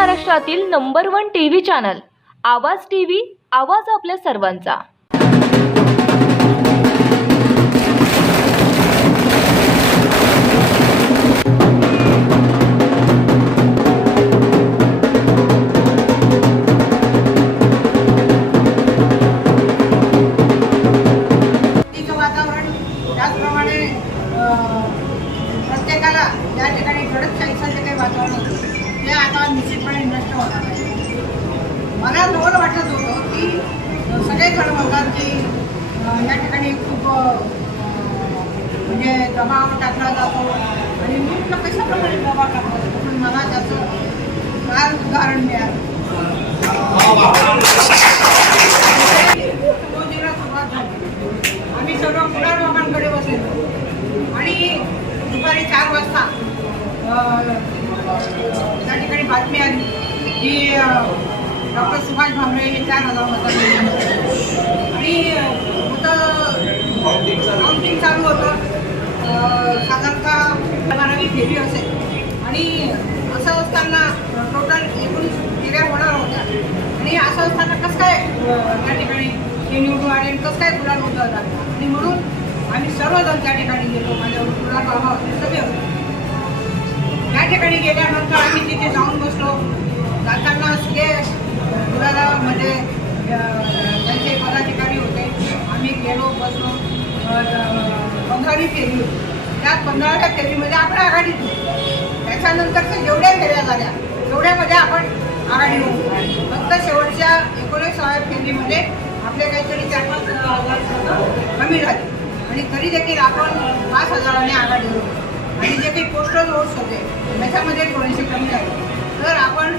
महाराष्ट्रातील number one T V channel Awaaz T V Awaaz आपल्या सर्वांचा. वातावरण त्याचप्रमाणे प्रत्येकाला या ठिकाणी कडकशाहीचं जे काही वातावरण होतं ते आता होणार आहे मला नवल वाटत होतं की सगळेकडे सगळे म्हणतात की या ठिकाणी खूप म्हणजे दबाव टाकला जातो. आणि मी कशाप्रमाणे दबाव टाकला जातो? पण मला त्याचं फार उदाहरण मिळालं. मोदीला सुरुवात झाली आम्ही सर्व मुलांकडे बसलेलो. आणि दुपारी चार वाजता त्या ठिकाणी बातमी आली. की डॉक्टर सुभाष भामरे हे चार हजार आणि होतं काउंटिंग चालू होतं. साधारणतः बारावी फेरी असेल. आणि असं असताना टोटल एकूण फेऱ्या होणार होत्या. आणि असं असताना कसं काय त्या ठिकाणी हे निवडून आले आणि कसं काय गुलाल होतं लागला आणि म्हणून आम्ही सर्वजण त्या ठिकाणी गेलो. माझ्या गुलाल बाबा होते सगळे होते. त्या ठिकाणी गेल्यानंतर आम्ही तिथे जाऊन बसलो. ते सगळे म्हणजे त्यांचे पदाधिकारी होते. आम्ही गेलो बसलो पंधरावी फेरी होती. त्या पंधराव्या फेरीमध्ये आपण आघाडीत होतो. त्याच्यानंतरच्या जेवढ्या फेऱ्या झाल्या तेवढ्यामध्ये आपण आघाडी होतो फक्त शेवटच्या एकोणीसाव्या फेरीमध्ये आपले काहीतरी चार पाच हजार कमी झाले. आणि तरी देखील आपण पाच हजाराने आघाडी होतो आणि जे काही पोस्टल वोट्स होते त्याच्यामध्ये थोडेसे कमी झाले. तर आपण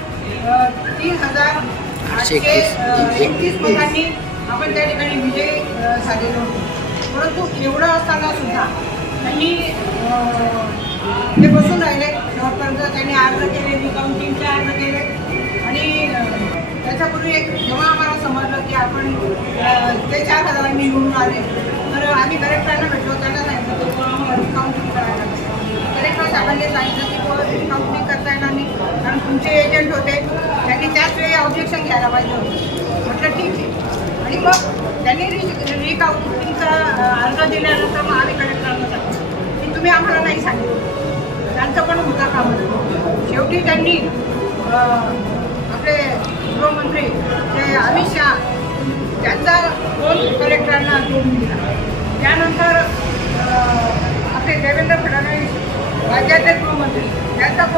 तीन हजार आठशे एकतीस मतांनी आपण त्या ठिकाणी विजय झालेलो होतो परंतु एवढं असताना सुद्धा त्यांनी ते बसून राहिले. शेवटपर्यंत त्यांनी अर्ज केले रिकाउंटिंगचे अर्ज केले. आणि त्याच्यापूर्वी एक जेव्हा आम्हाला समजलं की आपण ते चार हजारांनी निवडून आले तर आम्ही कलेक्टरांना भेटलो. त्यांना सांगितलं की आम्हाला रिकाउंटिंग करायला. कलेक्टर साहेबांनी सांगितलं की रिकाउंटिंग करता कारण तुमचे एजंट होते त्यांनी त्याच वेळी ऑब्जेक्शन घ्यायला पाहिजे होतं. म्हटलं ठीक आहे. आणि मग त्यांनी रि रिकाउंटिंगचा अर्ज दिल्यानंतर मग आम्ही कलेक्टरांना सांगितलं की तुम्ही आम्हाला नाही सांगितलं. त्यांचं पण होता काम. शेवटी त्यांनी आपले गृहमंत्री ते अमित शहा त्यांचा फोन कलेक्टरांना देऊन दिला